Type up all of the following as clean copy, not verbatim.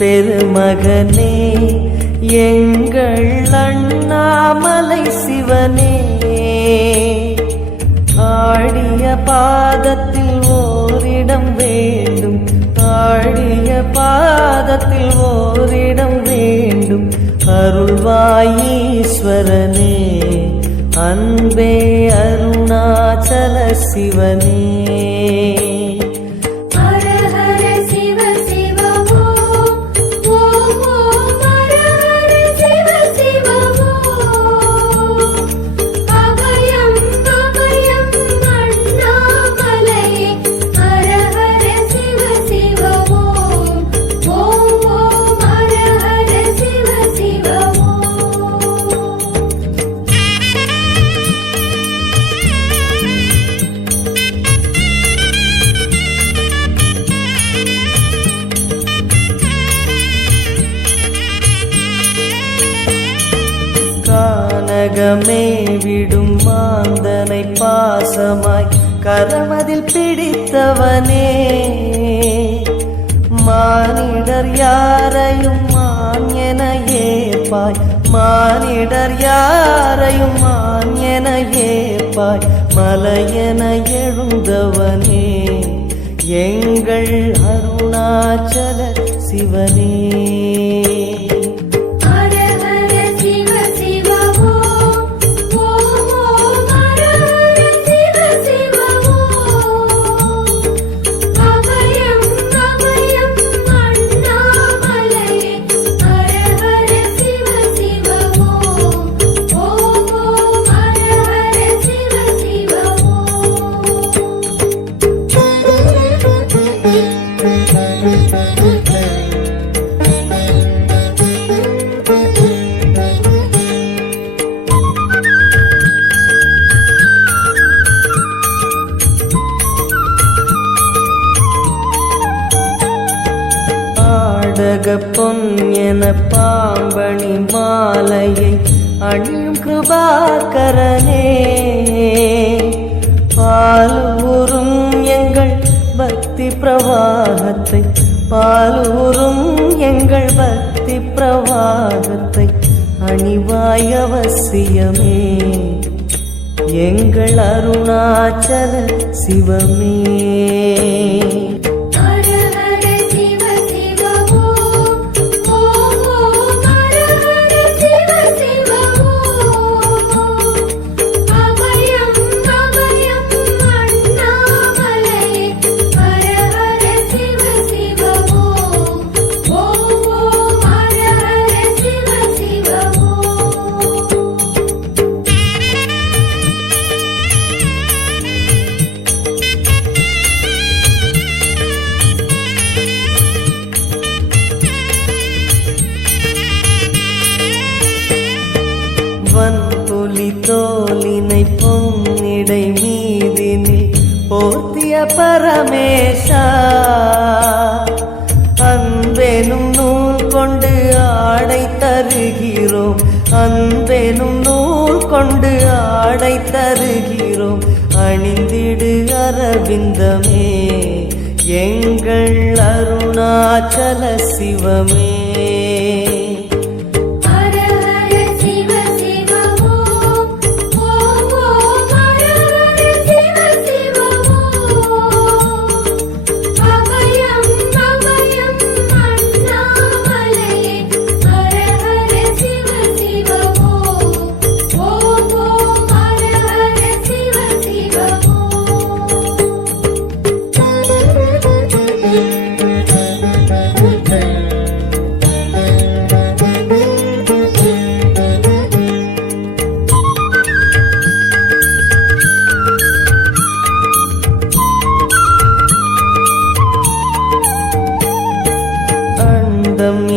பெருமகனே எங்கள் அண்ணாமலை சிவனே, ஆடிய பாதத்தில் ஓரிடம் வேண்டும், ஆடிய பாதத்தில் ஓரிடம் வேண்டும். அருள்வாயீஸ்வரனே அன்பே அருணாச்சல சிவனே, கனகமே விடும் மாந்தனை பாசமாய் கரமதில் பிடித்தவனே, மானிடர் யாரையும் மான் என ஏற்பாய், மானிடர் யாரையும் மான் என ஏற்பாய். மலையென எழுந்தவனே எங்கள் அருணாச்சல சிவனே, பொன் என பாம்பணி மாலையை அணியும் கிருபாகரனே, பாலூரும் எங்கள் பக்தி பிரவாகத்தை, பாலூரும் எங்கள் பக்தி பிரவாகத்தை அணிவாய் அவசியமே எங்கள் அருணாச்சல சிவமே. தோலினை பொன்னிடை மீதினில் போர்த்திய பரமேஷா, அன்பெனும் நூல் கொண்டு ஆடை தருகிறோம், அன்பெனும் நூல் கொண்டு ஆடை தருகிறோம். அணிந்திடு அரவிந்தமே எங்கள் அருணாச்சல சிவமே,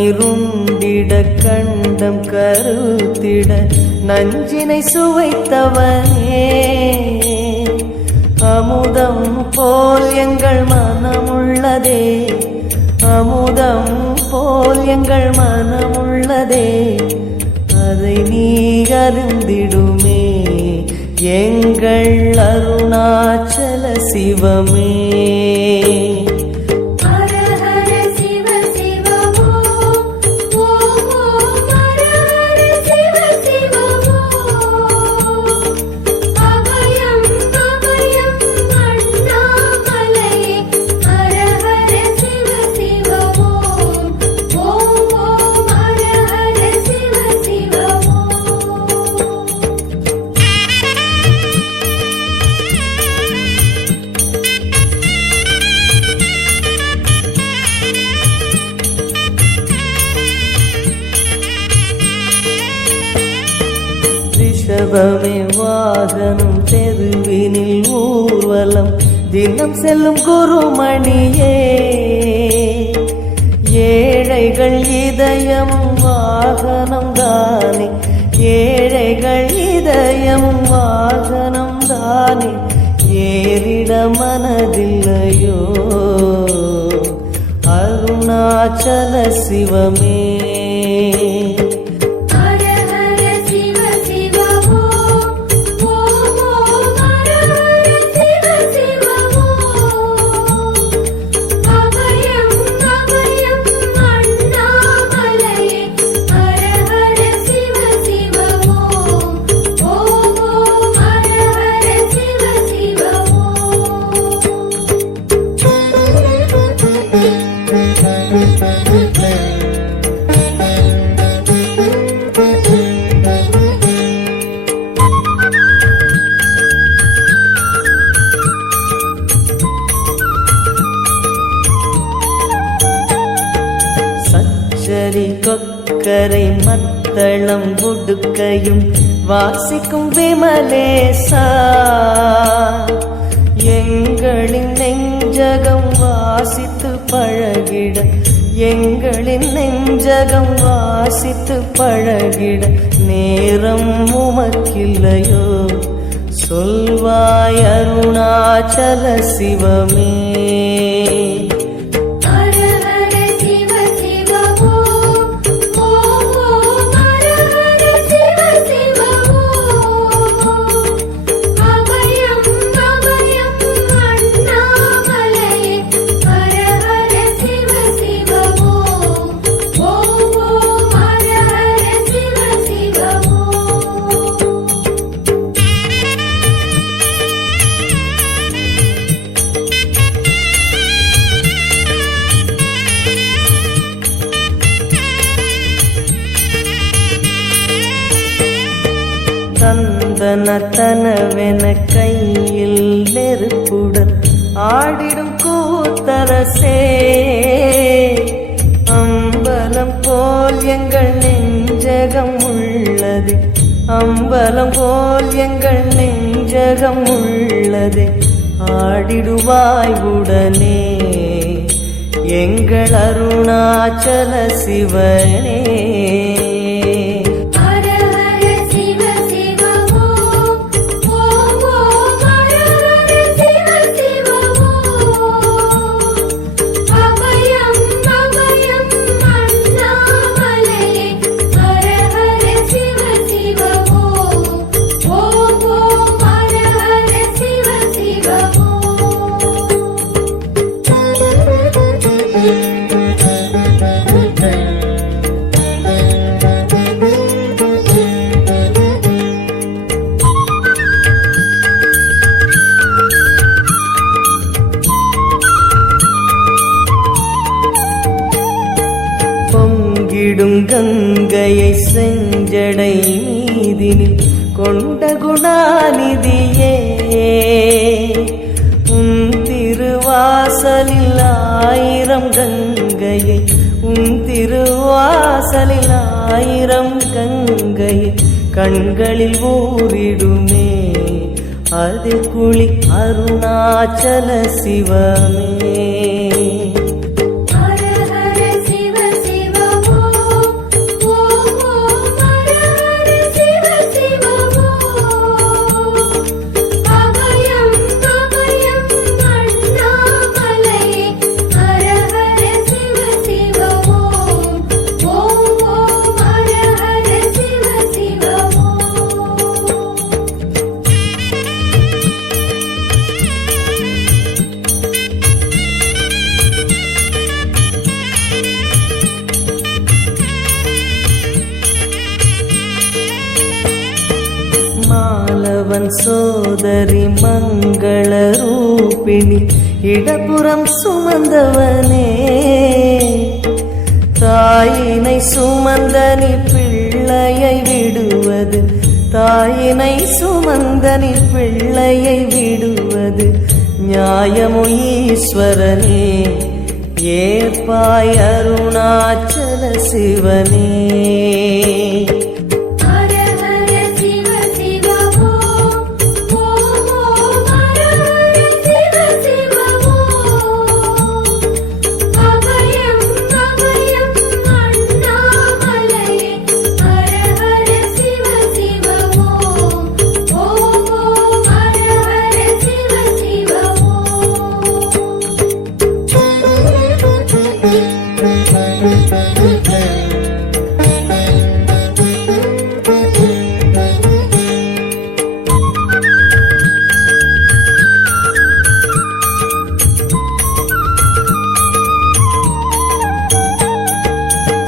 இருந்திட கண்டம் கருத்திட நஞ்சினை சுவைத்தவனே, அமுதம் போல் எங்கள் மனமுள்ளதே, அமுதம் போல் எங்கள் மனமுள்ளதே, அதை நீ அருந்திடுமே எங்கள் அருணாச்சல சிவமே. ரிஷபமே வாகனம் தெருவினில் ஊர்வலம் தினம் செல்லும் குருமணியே, ஏழைகள் இதயமும் வாகனம் தானே, ஏழைகள் இதயமும் வாகனம் தானே, ஏறிட மனதில்லையோ அருணாச்சல சிவமே. சரி கொக்கரை மத்தளம் உடுக்கையும் வாசிக்கும் விமலேசா, எங்களின் நெஞ்சகம் வாசித்து பழகிட, எங்களின் நெஞ்சகம் வாசித்து பழகிட நேரம் உமக்கில்லையோ சொல்வாய் அருணாச்சல சிவமே. தந்தனத்தனவென கையில் நெருப்புடன் ஆடிடும் கூத்தரசே, அம்பலம் போல் எங்கள் நெஞ்சகம் உள்ளது, அம்பலம் போல் எங்கள் நெஞ்சகம் உள்ளது, ஆடிடுவாய் உடனே எங்கள் அருணாச்சல சிவனே. பொங்கிடும் கங்கையை செஞ்சடை மீதினில் கொண்ட குணாநிதியே, உன் திருவாசலில் ஆயிரம் கங்கையை, உன் திருவாசலில் ஆயிரம் கங்கையை கண்களில் ஊறிடுமே அது குளி அருணாச்சல சிவமே. வலப்புறம் சோதரி மங்கள ரூபிணி இடப்புறம் சுமந்தவனே தாயினை சுமந்தனி பிள்ளையை விடுவது தாயினை சுமந்தனி பிள்ளையை விடுவது நியாயமோ ஈஸ்வரனே ஏற்பாய் அருணாச்சல சிவனே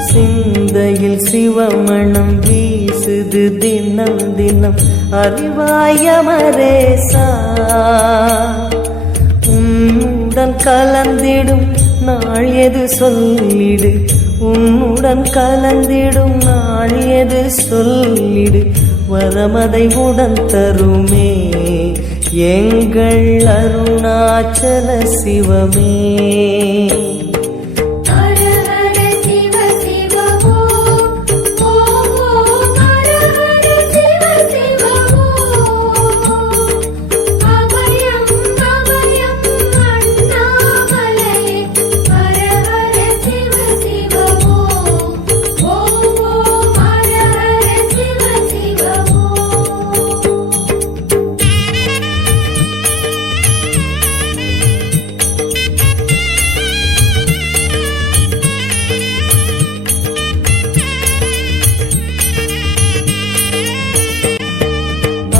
சிந்தையில் சிவமணம் வீசுது தினம் தினம் அறிவாயமரேசா உன்னுடன் கலந்திடும் நாள் எது சொல்லிடு உன்னுடன் கலந்திடும் நாள் எது சொல்லிடு வரமதை உடன் தருமே எங்கள் அருணாச்சல சிவமே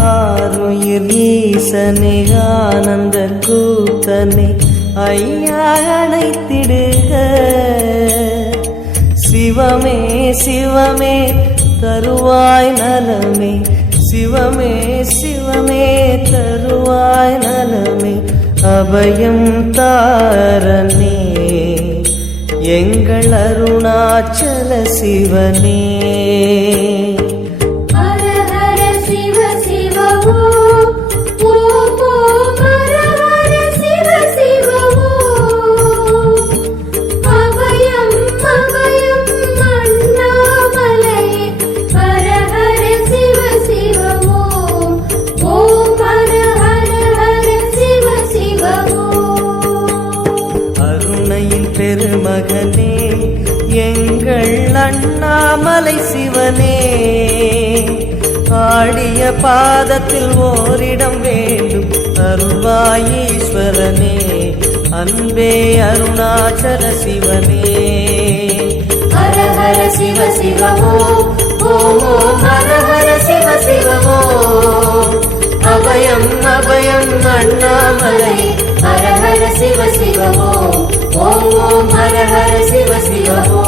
ஆருயிர் ஈசனே ஆனந்த கூத்தனே ஐயா அணைத்திடுக சிவமே சிவமே தருவாய் நலமே சிவமே சிவமே தருவாய் நலமே அபயம் தாரனே எங்கள் அருணாச்சல சிவனே பெருமகனே எங்கள் அண்ணாமலை சிவனே ஆடிய பாதத்தில் ஓரிடம் வேண்டும் அருள்வாய் ஈஸ்வரனே அன்பே அருணாச்சல சிவனே ஹர ஹர சிவ சிவமோ ஓம் ஓம் ஹர ஹர சிவ சிவமோ அபயம் அபயம் அண்ணாமலை ஹர ஹர சிவ சிவமோ ஓம் ஓம் ஹர ஹர சிவ சிவமோ